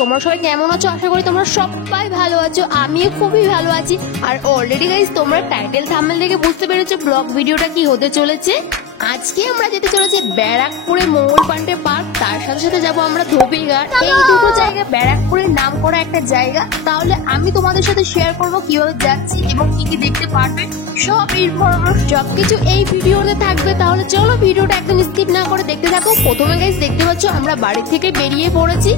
তোমরা সবাই কেমন আছো? আশা করি তোমরা সবাই ভালো আছো, আমিও খুবই ভালো আছি। আর অলরেডি গাইস তোমরা টাইটেল থাম্বনেল দেখে বুঝতে পেরেছো ব্লগ ভিডিওটা কি হতে চলেছে। আজকে আমরা যেতে চলেছি ব্যারাকপুরে মঙ্গল পান্ডে পার্ক, তার সাথে সাথে যাবো আমরা ধোবিঘাট। এই দুটো জায়গা ব্যারাকপুরের নাম করা একটা জায়গা। তাহলে আমি তোমাদের সাথে শেয়ার করবো কিভাবে যাচ্ছি এবং কি কি দেখতে পারবে, সব সবকিছু এই ভিডিওতে থাকবে। তাহলে চলো ভিডিওটা একদম স্কিপ না করে দেখতে থাকো। প্রথমে গাইস দেখতে পাচ্ছ আমরা বাড়ি থেকে বেরিয়ে পড়েছি।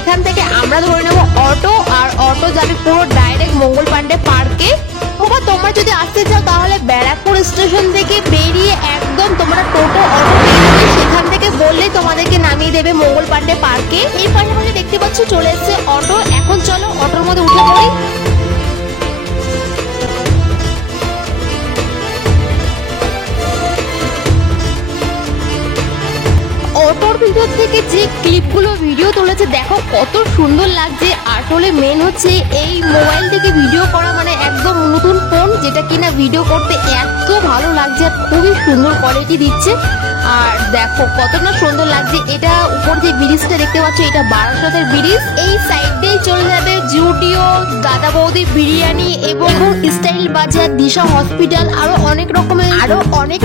এখান থেকে আমরা ধরে নেবো অটো, আর অটো যাবে পুরো ডাইরেক্ট মঙ্গল পান্ডে পার্কে। তোমরা যদি আসতে চাও তাহলে ব্যারাকপুর স্টেশন থেকে বেরিয়ে একদম তোমরা টোটো অটো পেয়ে যাবে, সেখান থেকে বললেই তোমাদেরকে নামিয়ে দেবে মঙ্গল পান্ডে পার্কে। এই পাশাপাশি দেখতে পাচ্ছ চলে এসছে অটো। এখন চলো অটোর মধ্যে উঠে পড়ি। অটোর ভিতর থেকে যে ক্লিপগুলো ভিডিও তুলেছে দেখো কত সুন্দর লাগছে। আসলে মেন হচ্ছে এই মোবাইল থেকে ভিডিও করা মানে একদম নতুন ফোন, যেটা কিনা ভিডিও করতে এত ভালো লাগছে আর খুবই সুন্দর কোয়ালিটি দিচ্ছে। আর দেখো কতটা সুন্দর লাগছে। এটা উপর যে ব্রিজটা দেখতে পাচ্ছ এটা বারাসাতের ব্রিজ। এই সাইডেই চলে যাবে জুডিও, দাদা বৌদি বিরিয়ানি এবং স্টাইল বাজার, দিশা হসপিটাল, আরো অনেক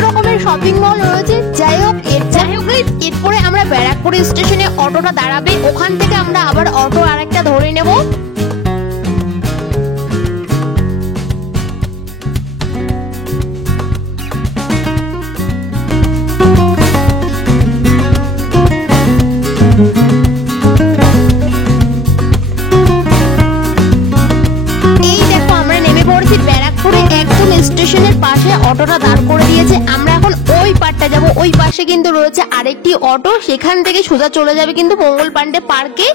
রকমের শপিং মল রয়েছে। যাই হোক এরপরে আমরা ব্যারাকপুর স্টেশনে অটোটা দাঁড়াবে, ওখান থেকে আমরা আবার অটো আরেকটা ধরে নেব। স্টেশনের পাশে অটোটা দাঁড় করে দিয়েছে। আমরা এখন ওই পারটা যাব। ওই পাশে কিন্তু রয়েছে আরেকটি অটো, সেখান থেকে সোজা চলে যাবে কিন্তু মঙ্গল পান্ডে পার্কে।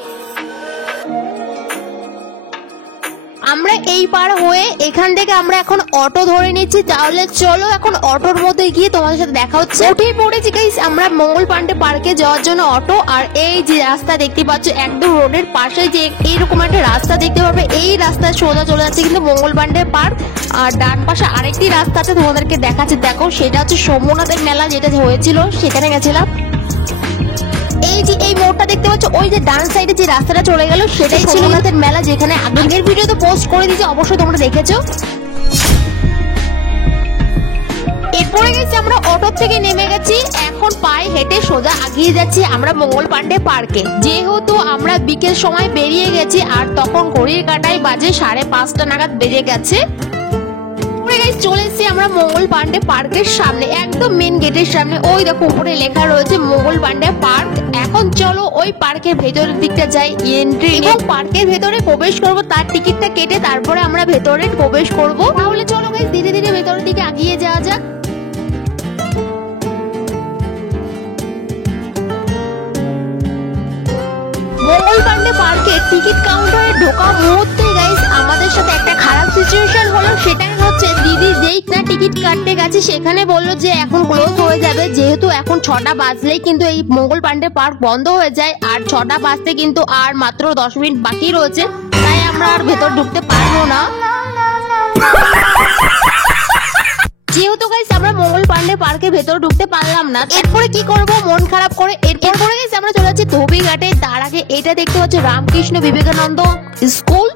আমরা এই পার হয়ে এখান থেকে আমরা এখন অটো ধরে নিচ্ছি। তাহলে চলো এখন অটোর মধ্যে গিয়ে তোমাদের সাথে দেখা হচ্ছে। উঠেই পড়েছি গাইস আমরা মঙ্গল পান্ডে পার্কে যাওয়ার জন্য অটো। আর এই যে রাস্তা দেখতে পাচ্ছ একদম রোডের পাশে যে এইরকম একটা রাস্তা দেখতে পাবে, এই রাস্তায় সোজা চলে যাচ্ছে কিন্তু মঙ্গল পান্ডে পার্ক। আর ডান পাশে আরেকটি রাস্তা আছে তোমাদেরকে দেখাচ্ছি, দেখো সেটা হচ্ছে সোমনাথের মেলা যেটা হয়েছিল, সেখানে গেছিলাম। এই যে এই মোড়টা দেখতে পাচ্ছ, ওই যে ডান সাইডে যে রাস্তাটা চলে গেল সেটাই ছিল সোমনাথের মেলা, যেখানে আগের ভিডিও তো পোস্ট করে দিয়েছি, অবশ্যই তোমরা দেখেছো। এরপরে গেছি আমরা অটো থেকে নেমে গেছি, এখন পায়ে হেঁটে সোজা আগিয়ে যাচ্ছি আমরা মঙ্গল পান্ডে পার্কে। যেহেতু আমরা বিকেল সময় বেরিয়ে গেছি আর তখন ঘড়ির কাঁটায় বাজে 5:30 নাগাদ বেজে গেছে। চলে এসেছি আমরা মঙ্গল পান্ডে পার্কের সামনে, একদম মেন গেটের সামনে। ওই দেখো উপরে লেখা রয়েছে মঙ্গল পান্ডে পার্ক। এখন চলো ওই পার্কের ভেতরের দিকটা যাই, এন্ট্রি এবং পার্কের ভেতরে প্রবেশ করব, তার টিকিটটা কেটে তারপরে আমরা ভেতরে প্রবেশ করব। তাহলে চলো গাইস ধীরে ধীরে ভেতরের দিকে এগিয়ে যাওয়া যাক। মঙ্গল পান্ডে পার্কে টিকিট কাউন্টারে ঢোকা মুহূর্তেই গাইস আমাদের সাথে একটা খারাপ সিচুয়েশন হলো। সেটাই হচ্ছে দিদি যেই না টিকিট কাটতে গেছে সেখানে বললো যে এখন ক্লোজ হয়ে যাবে, যেহেতু এখন 6টা বাজলেই কিন্তু এই মঙ্গল পান্ডে পার্ক বন্ধ হয়ে যায়। আর 6টা বাজতে কিন্তু আর মাত্র 10 মিনিট বাকি রয়েছে, তাই আমরা আর ভেতর ঢুকতে পারবো না। যেহেতু গাইস আমরা মঙ্গল পান্ডে পার্কের ভেতর ঢুকতে পারলাম না, এরপরে কি করব মন খারাপ করে এরপরে গাইস আমরা চলে যাচ্ছি ধোবিঘাটে। তার আগে এটা দেখতে পাচ্ছি রামকৃষ্ণ বিবেকানন্দ স্কুল।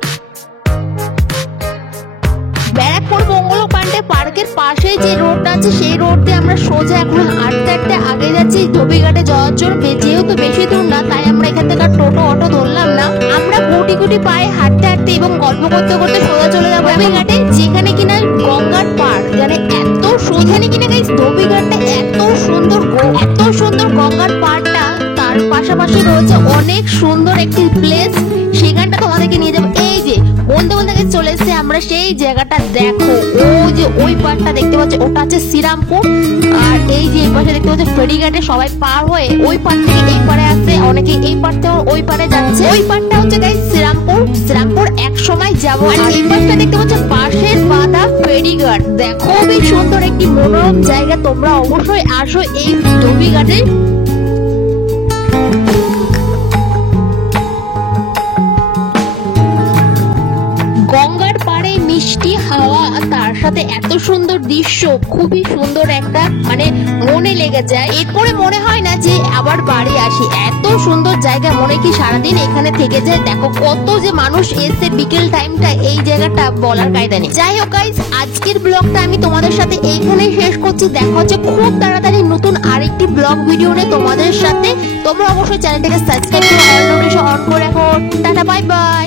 ব্যারাকপুর মঙ্গল পান্ডে পার্কের পাশে যে রোডটা আছে সেই রোড দিয়ে আমরা সোজা এখন হাঁটতে আগে যাচ্ছি ধোবিঘাটে যাওয়ার জন্য। যেহেতু বেশি দূর না তাই আমরা এখান থেকে টোটো অটো ধরলাম না, আমরা গুটি পায়ে হাঁটতে এবং গল্প করতে করতে সোজা চলে যাবো ধোবিঘাটে, যেখানে কিনা গঙ্গার পাড়, মানে এত সেখানে কিনা গাইস ধোবিঘাটটা এত সুন্দর গঙ্গার পাড়টা। তার পাশাপাশি রয়েছে অনেক সুন্দর একটি প্লেস, সেখানটা তোমাদেরকে নিয়ে যাবো। এই যে বলতে চলে এসেছি আমরা সেই জায়গাটা, দেখো ও যে ওই পাড়টা দেখতে পাচ্ছ ওটা হচ্ছে শ্রীরামপুর। আর এই যে এই পাশে দেখতে পাচ্ছ ফেরিঘাটে সবাই পার হয়ে ওই পার থেকে এই পারে আসছে, অনেকে এই পার থেকে ওই পারে যাচ্ছে। ওই পারটা হচ্ছে গাইস শ্রীরামপুর এক সময় যাবো। আর এই পাশটা দেখতে পাচ্ছ বাঁশের বাঁধা ফেরিঘাট। ধোবিঘাট। দেখো খুবই সুন্দর একটি মনোরম জায়গা, তোমরা অবশ্যই আসো এই ধোবিঘাটে। গঙ্গার পাড়ে মিষ্টি হাওয়া, তার সাথে এত সুন্দর দৃশ্য, খুবই সুন্দর একটা মনে লেগে যায়। এরপরে মনে হয় না যে আবার বাড়ি আসি, এত সুন্দর জায়গা, মনে কি সারাদিন এখানে থেকে যায়। দেখো কত যে মানুষ এসে বিকেল টাইমটা, এই জায়গাটা বলার কায়দা নেই। যাই হোক গাইস, আজকের ব্লগটা আমি তোমাদের সাথে এইখানেই শেষ করছি। দেখা হচ্ছে খুব তাড়াতাড়ি নতুন আরেকটি ব্লগ ভিডিও নিয়ে তোমাদের সাথে। তোমরা অবশ্যই চ্যানেলটাকে সাবস্ক্রাইব করে অল নোটিফিকেশন অন করে রাখো। Tata, bye bye.